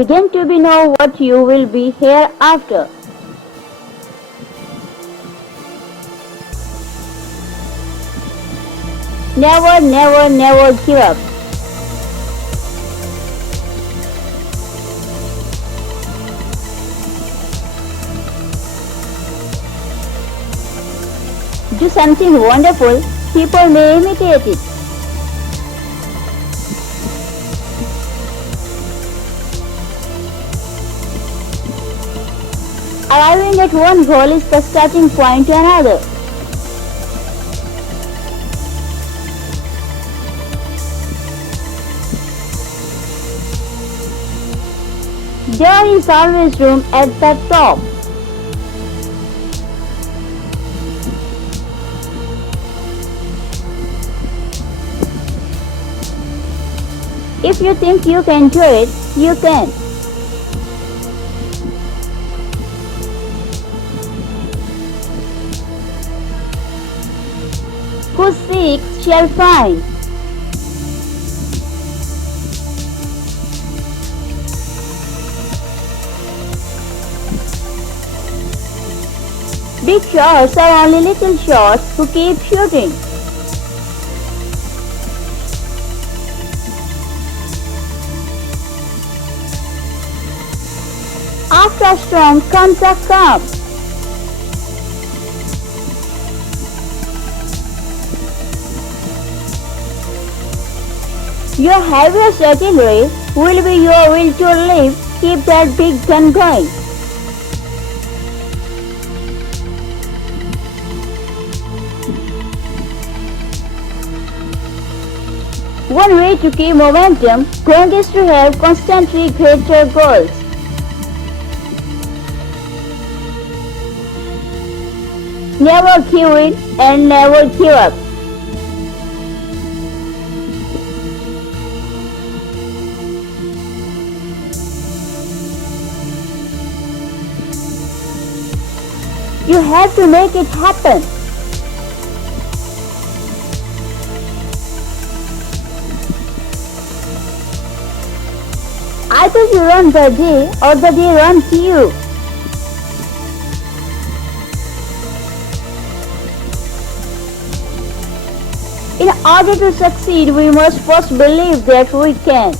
Pretend to be know what you will be hereafter. Never, never, never give up. Do something wonderful, people may imitate it. Arriving at one goal is the starting point to another. There is always room at the top. If you think you can do it, you can. Who seeks shall find. Big shots are only little shots who keep shooting. After a storm comes a calm. Your heaviest artillery will be your will to live. Keep that big gun going. One way to keep momentum going is to have constantly greater goals. Never give in and never give up. You have to make it happen. Either you run the day or the day runs you. In order to succeed, we must first believe that we can.